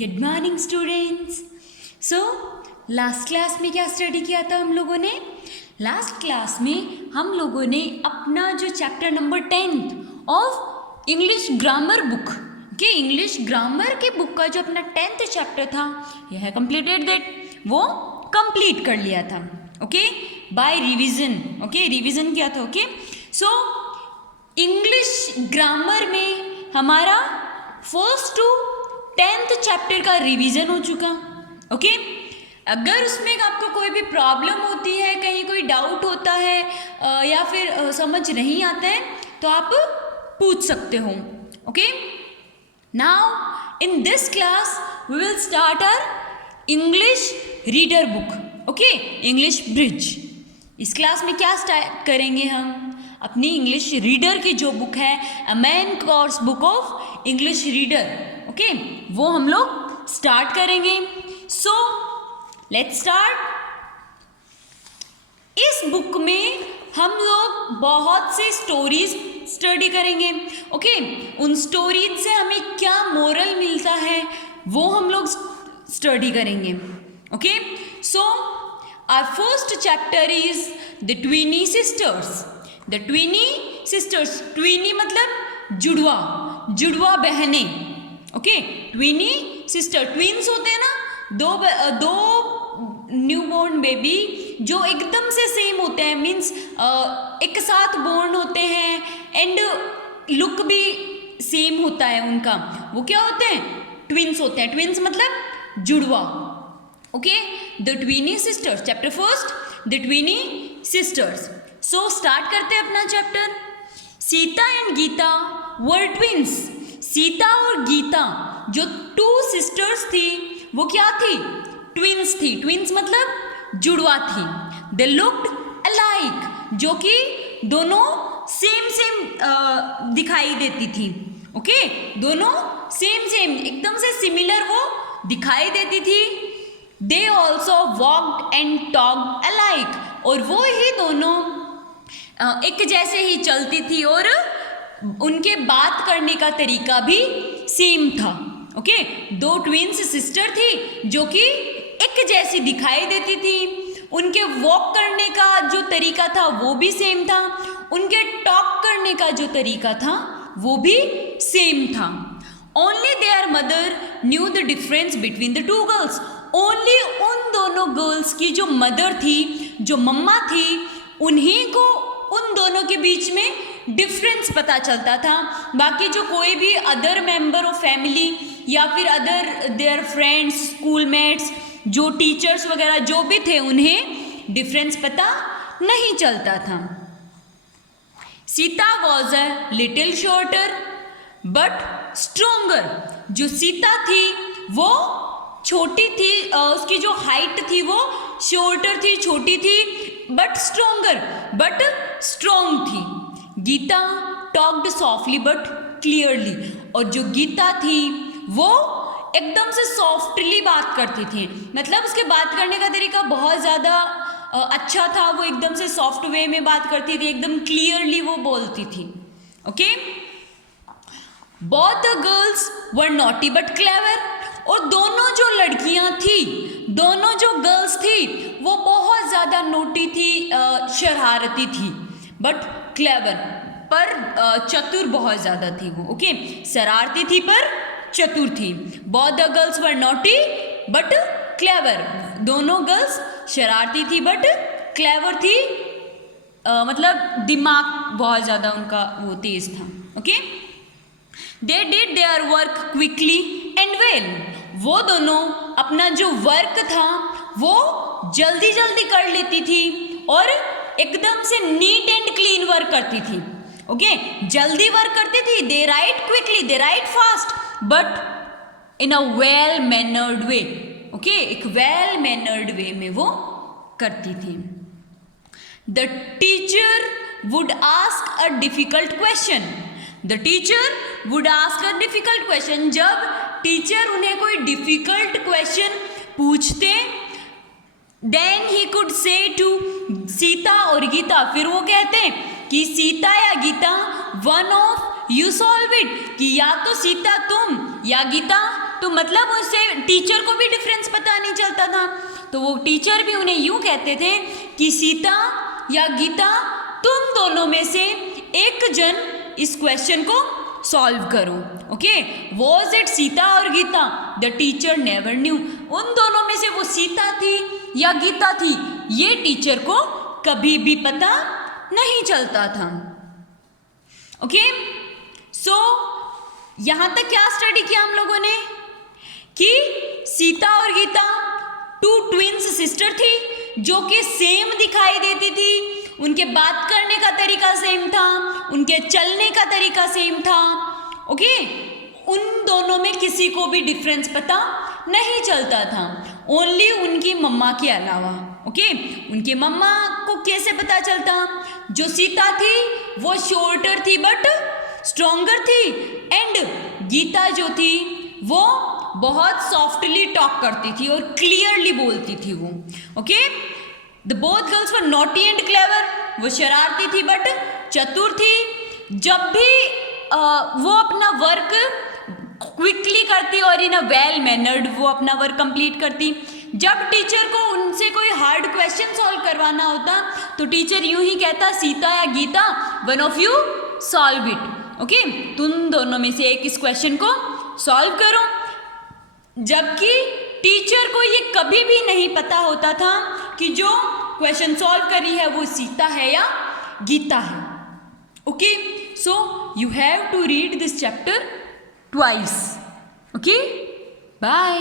Good morning students. So last class में क्या study किया था हम लोगों ने? लास्ट क्लास में हम लोगों ने अपना जो chapter number 10 of English grammar book के इंग्लिश ग्रामर के बुक का जो अपना 10th चैप्टर था, यह कंप्लीटेड दैट, वो कंप्लीट कर लिया था। Okay, by revision. Okay, revision किया था। ओके, सो इंग्लिश ग्रामर में हमारा 1st to 10th चैप्टर का रिवीजन हो चुका। ओके, अगर उसमें आपको कोई भी प्रॉब्लम होती है, कहीं कोई डाउट होता है या फिर समझ नहीं आता है, तो आप पूछ सकते हो। Okay, now in this class we will start our English reader book. Okay, English bridge. इस क्लास में क्या स्टार्ट करेंगे? हम अपनी इंग्लिश रीडर की जो बुक है, अ main course book of English reader, okay, वो हम लोग स्टार्ट करेंगे। So let's start. इस बुक में हम लोग बहुत से स्टोरीज स्टडी करेंगे। ओके, उन स्टोरीज से हमें क्या मोरल मिलता है वो हम लोग स्टडी करेंगे। Okay, so our first chapter is the twiny sisters. The twiny sisters, twiny मतलब जुड़वा, जुड़वा बहनें। ओके, ट्विनी सिस्टर, ट्विन्स होते हैं ना, दो न्यूबॉर्न बेबी जो एकदम से सेम होते हैं, मीन्स एक साथ बोर्न होते हैं एंड लुक भी सेम होता है उनका, वो क्या होते हैं? ट्विन्स होते हैं। ट्विन्स मतलब जुड़वा। Okay, the twiny sisters, chapter first, the twiny sisters. So start करते हैं अपना chapter. Sita and Gita were twins. Sita और गीता जो 2 सिस्टर्स थी, वो क्या थी? ट्विन्स थी। ट्विन्स मतलब जुड़वा थी। दे लुक्ड अलाइक, जो कि दोनों सेम दिखाई देती थी। ओके, दोनों सेम एकदम से सिमिलर वो दिखाई देती थी। They also walked and talked alike, और वो ही दोनों एक जैसे ही चलती थी और उनके बात करने का तरीका भी सेम था। ओके, 2 ट्विन्स सिस्टर थी जो कि एक जैसी दिखाई देती थी। उनके वॉक करने का जो तरीका था वो भी सेम था, उनके टॉक करने का जो तरीका था वो भी सेम था। Only there mother new the difference between the 2 girls. Only उन दोनों गर्ल्स की जो मदर थी, जो मम्मा थी, उन्हीं को उन दोनों के बीच में डिफरेंस पता चलता था। बाकी जो कोई भी अदर मेंबर ऑफ फैमिली या फिर अदर देयर फ्रेंड्स, स्कूलमेट्स, जो टीचर्स वगैरह जो भी थे, उन्हें डिफरेंस पता नहीं चलता था। Sita was a little shorter but stronger. जो सीता थी वो छोटी थी, उसकी जो हाइट थी वो शॉर्टर थी, छोटी थी, बट स्ट्रोंगर, बट स्ट्रोंग थी। Gita talked softly but clearly, और जो गीता थी वो एकदम से सॉफ्टली बात करती थी, मतलब उसके बात करने का तरीका बहुत ज़्यादा अच्छा था। वो एकदम से सॉफ्ट वे में बात करती थी, एकदम क्लियरली वो बोलती थी। Okay, both the girls were naughty but clever. और दोनों जो लड़कियां थी, दोनों जो गर्ल्स थी, वो बहुत ज़्यादा नोटी थी, शरारती थी, बट क्लेवर, पर चतुर बहुत ज़्यादा थी वो। ओके, शरारती थी पर चतुर थी। Both the girls were naughty but clever. दोनों गर्ल्स शरारती थी बट क्लेवर थी, मतलब दिमाग बहुत ज़्यादा उनका वो तेज था। Okay, they did their work quickly and well. वो दोनों अपना जो वर्क था वो जल्दी जल्दी कर लेती थी और एकदम से नीट एंड क्लीन वर्क करती थी। ओके, जल्दी वर्क करती थी। They write quickly, they write fast, but in a well mannered way. Okay, एक वेल मैनर्ड वे में वो करती थी। The teacher would ask a difficult question. The teacher would ask a difficult question. जब teacher उन्हें कोई difficult question पूछते, then he could say to Sita और गीता, फिर वो कहते कि सीता या Gita, one of you solve it, कि या तो सीता तुम या गीता तो मतलब उससे टीचर को भी डिफरेंस पता नहीं चलता था। तो वो टीचर भी उन्हें यूं कहते थे कि सीता या गीता, तुम दोनों में से एक जन इस क्वेश्चन को सॉल्व करो। ओके, वॉज इट सीता और Gita? The teacher never knew. उन दोनों में से वो सीता थी या गीता थी, ये टीचर को कभी भी पता नहीं चलता था। ओके, सो यहां तक क्या स्टडी किया हम लोगों ने कि सीता और गीता टू ट्विंस सिस्टर थी जो कि सेम दिखाई देती थी। उनके बात करने का तरीका सेम था, उनके चलने का तरीका सेम था। ओके, उन दोनों में किसी को भी डिफरेंस पता नहीं चलता था, ओनली उनकी मम्मा के अलावा। ओके, उनके मम्मा को कैसे पता चलता? जो सीता थी वो शॉर्टर थी बट स्ट्रॉन्गर थी, एंड गीता जो थी वो बहुत सॉफ्टली टॉक करती थी और क्लियरली बोलती थी वो। Okay, the both girls were naughty and clever. वो शरारती थी बट चतुर थी। जब भी वो अपना वर्क क्विकली करती और इन अ वेल मैनर्ड वो अपना वर्क कंप्लीट करती। जब टीचर को उनसे कोई हार्ड क्वेश्चन सॉल्व करवाना होता तो टीचर यूं ही कहता, सीता या Gita, one of you solve it. Okay, तुम दोनों में से एक इस क्वेश्चन को सॉल्व करो। जबकि टीचर को ये कभी भी नहीं पता होता था कि जो क्वेश्चन सॉल्व करी है वो सीता है या गीता है। Okay, so you have to read this chapter twice. Okay, bye.